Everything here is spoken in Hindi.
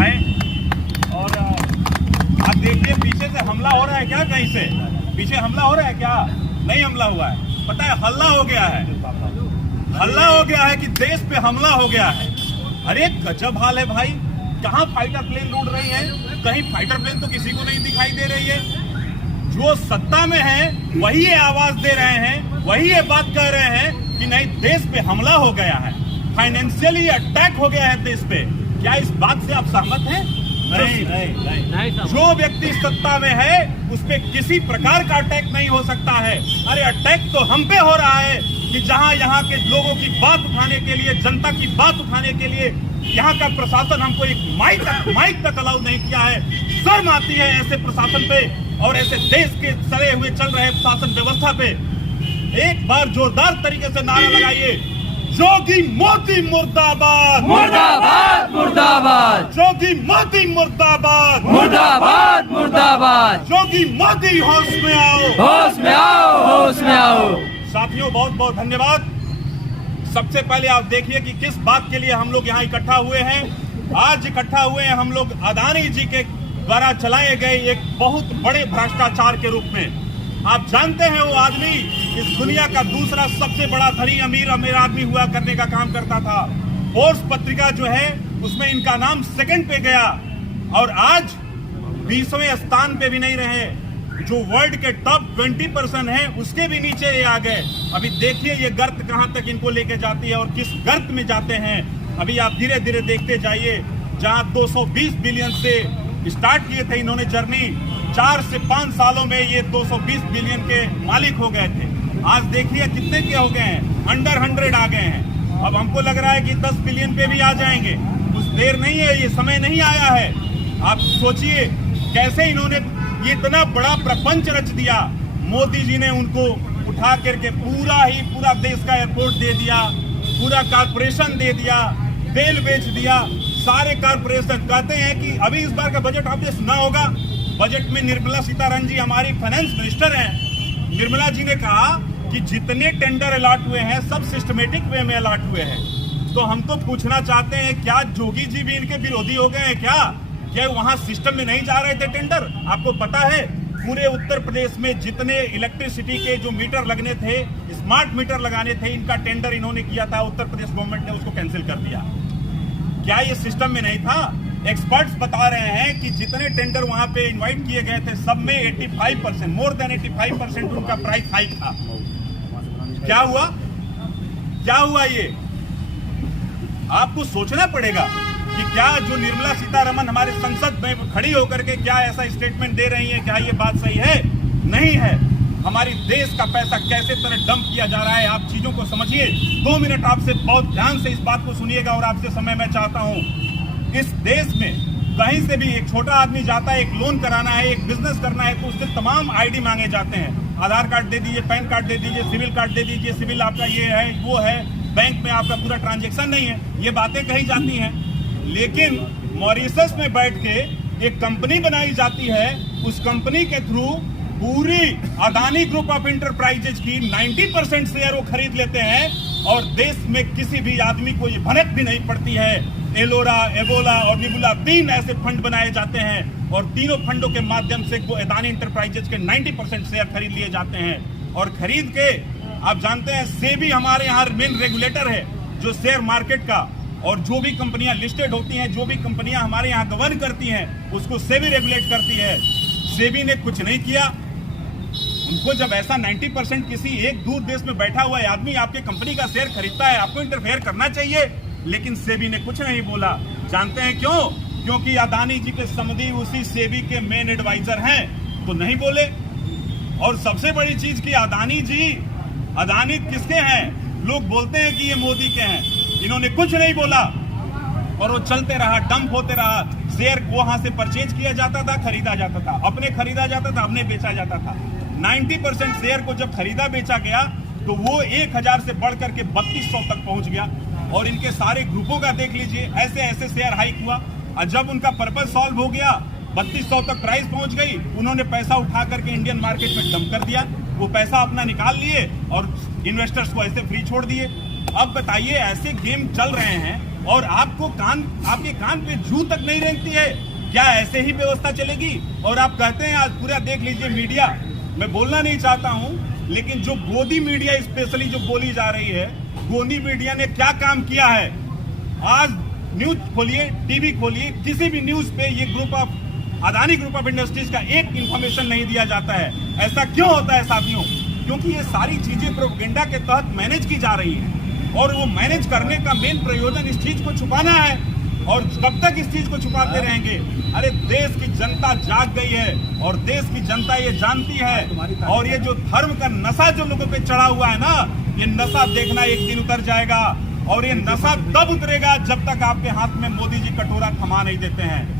आए और आप देखिए पीछे से हमला हो रहा है क्या, कहीं से पीछे हमला हो रहा है क्या? नहीं हमला हुआ है, पता है हल्ला हो गया है, हल्ला हो गया है कि देश पे हमला हो गया है। अरे गजब हाल है भाई, कहाँ फाइटर प्लेन लूट रही है, कहीं फाइटर प्लेन तो किसी को नहीं दिखाई दे रही है। जो सत्ता में है वही ये आवाज दे रहे हैं, वही ये बात कह रहे हैं कि नहीं देश पे हमला हो गया है, फाइनेंशियली अटैक हो गया है देश पे। क्या इस बात से आप सहमत हैं? नहीं। जो व्यक्ति सत्ता में है उस पे किसी प्रकार का अटैक नहीं हो सकता है। अरे अटैक तो हम पे हो रहा है कि जहां यहाँ के लोगों की बात उठाने के लिए, जनता की बात उठाने के लिए यहाँ का प्रशासन हमको एक माइक तक अलाउ नहीं किया है। शर्म आती है ऐसे प्रशासन पे और ऐसे देश के सड़े हुए चल रहे शासन व्यवस्था पे। एक बार जोरदार तरीके से नारा लगाइए, जोगी मोदी मुर्दाबाद, मुर्दाबाद मुर्दाबाद, जोगी मोदी मुर्दाबाद, मुर्दाबाद मुर्दाबाद, जोगी मोदी होश में आओ, होश में आओ, होश में आओ। साथियों बहुत बहुत धन्यवाद। सबसे पहले आप देखिए कि किस बात के लिए हम लोग यहाँ इकट्ठा हुए हैं। आज इकट्ठा हुए हैं हम लोग अदानी जी के द्वारा चलाए गए एक बहुत बड़े भ्रष्टाचार के रूप में। आप जानते हैं वो आदमी इस दुनिया का दूसरा सबसे बड़ा धनी अमीर आदमी हुआ करने का काम करता था। फोर्स पत्रिका जो है उसमें इनका नाम सेकंड पे गया और आज 20वें स्थान पे भी नहीं रहे। जो वर्ल्ड के टॉप 20% है उसके भी नीचे ये आ गए। अभी देखिए ये गर्त कहां तक इनको लेके जाती है और किस गर्त में जाते हैं। अभी आप धीरे धीरे देखते जाइए, जहां 220 बिलियन से स्टार्ट किए थे इन्होंने जर्नी, 4 से 5 सालों में ये 220 बिलियन के मालिक हो गए थे। आज देखिए कितने के हो गए हैं, अंडर 100 आ गए हैं। अब हमको लग रहा है कि 10 बिलियन पे भी आ जाएंगे। कुछ देर नहीं है, ये समय नहीं आया है। आप सोचिए कैसे इन्होंने ये इतना बड़ा प्रपंच रच दिया। मोदी जी ने उनको उठा करके पूरा देश का एयरपोर्ट दे दिया, पूरा कारपोरेशन दे दिया, तेल बेच दिया। सारे कारपोरेशन कहते हैं कि अभी इस बार का बजट आपने सुना होगा, बजट में निर्मला सीतारमण जी हमारी फाइनेंस मिनिस्टर हैं। निर्मला जी ने कहा कि जितने टेंडर अलॉट हुए हैं सब सिस्टमेटिक वे में अलॉट हुए हैं। तो हम तो पूछना चाहते हैं क्या जोगी जी भी इनके विरोधी हो गए हैं क्या वहां सिस्टम में नहीं जा रहे थे टेंडर? आपको पता है पूरे उत्तर प्रदेश में जितने इलेक्ट्रिसिटी के जो मीटर लगने थे, स्मार्ट मीटर लगाने थे, इनका टेंडर इन्होंने किया था, उत्तर प्रदेश गवर्नमेंट ने उसको कैंसिल कर दिया। क्या ये सिस्टम में नहीं था? एक्सपर्ट्स बता रहे हैं कि जितने टेंडर वहां पे इनवाइट किए गए थे सब में 85%, मोर देन 85% उनका प्राइस हाइक था। क्या हुआ ये आपको सोचना पड़ेगा कि क्या जो निर्मला सीतारमण हमारे संसद में खड़ी होकर के क्या ऐसा स्टेटमेंट दे रही है, क्या ये बात सही है? नहीं है। हमारी देश का पैसा कैसे तरह डंप किया जा रहा है, आप चीजों को समझिए। 2 मिनट आपसे बहुत ध्यान से इस बात को सुनिएगा और आपसे समय मैं चाहता हूं। इस देश में कहीं से भी एक छोटा आदमी जाता है, एक लोन कराना है, एक बिजनेस करना है, तो उससे तमाम आईडी मांगे जाते हैं। आधार कार्ड दे दीजिए, पैन कार्ड दे दीजिए, सिविल कार्ड दे दीजिए, सिविल आपका ये है वो है, बैंक में आपका पूरा ट्रांजेक्शन नहीं है, ये बातें कही जाती हैं। लेकिन मॉरिशस में बैठ के एक कंपनी बनाई जाती है, उस कंपनी के थ्रू पूरी अदानी ग्रुप ऑफ इंटरप्राइजेज की 90% शेयर वो खरीद लेते हैं और देश में किसी भी आदमी को ये भनक भी नहीं पड़ती है। एलोरा, एबोला और निबुला 3 ऐसे फंड बनाए जाते हैं और तीनों फंडों के माध्यम से अदानी इंटरप्राइजेज के 90% शेयर खरीद लिए जाते हैं। और खरीद के आप जानते हैं सेबी हमारे यहाँ मेन रेगुलेटर है जो शेयर मार्केट का, और जो भी कंपनियां लिस्टेड होती हैं, जो भी कंपनियां हमारे यहाँ गवर्न करती हैं, उसको सेबी रेगुलेट करती है। सेबी ने कुछ नहीं किया। उनको जब ऐसा 90% किसी एक दूर देश में बैठा हुआ आदमी आपके कंपनी का शेयर खरीदता है, आपको इंटरफेयर करना चाहिए, लेकिन सेबी ने कुछ नहीं बोला। जानते हैं क्यों? क्योंकि अदानी जी के समधी उसी सेबी के मेन एडवाइजर हैं, तो नहीं बोले। और सबसे बड़ी चीज की अदानी किसके हैं? लोग बोलते हैं कि ये मोदी के हैं, इन्होंने कुछ नहीं बोला और वो चलते रहा, डंप होते रहा। शेयर वहां से परचेज किया जाता था, खरीदा जाता था, अपने खरीदा जाता था, अपने बेचा जाता था। 90% शेयर को जब खरीदा बेचा गया तो वो 1000 से बढ़ करके 3200 तक पहुंच गया। और इनके सारे ग्रुपों का देख लीजिए, ऐसे ऐसे शेयर हाइक हुआ। और जब उनका पर्पज सॉल्व हो गया, 3200 तक प्राइस पहुंच गई, उन्होंने पैसा उठा करके इंडियन मार्केट में डंप कर दिया। वो पैसा अपना निकाल लिए और इन्वेस्टर्स को ऐसे फ्री छोड़ दिए। अब बताइए, ऐसे गेम चल रहे हैं और आपके कान पे जू तक नहीं रेंगती है। क्या ऐसे ही व्यवस्था चलेगी? और आप कहते हैं, आज पूरा देख लीजिए मीडिया, मैं बोलना नहीं चाहता हूं, लेकिन जो गोदी मीडिया स्पेशली जो बोली जा रही है, गोदी मीडिया ने क्या काम किया है? आज न्यूज खोलिए, टीवी खोलिए, किसी भी न्यूज पे ये अदानी ग्रुप ऑफ इंडस्ट्रीज का एक इंफॉर्मेशन नहीं दिया जाता है। ऐसा क्यों होता है साथियों? क्योंकि ये सारी चीजें प्रोपेगेंडा के तहत मैनेज की जा रही है, और वो मैनेज करने का मेन प्रयोजन इस चीज को छुपाना है। और कब तक इस चीज को छुपाते रहेंगे? अरे देश की जनता जाग गई है, और देश की जनता ये जानती है, और ये जो धर्म का नशा जो लोगों पे चढ़ा हुआ है ना, ये नशा देखना एक दिन उतर जाएगा। और ये नशा तब उतरेगा जब तक आपके हाथ में मोदी जी कटोरा थमा नहीं देते हैं।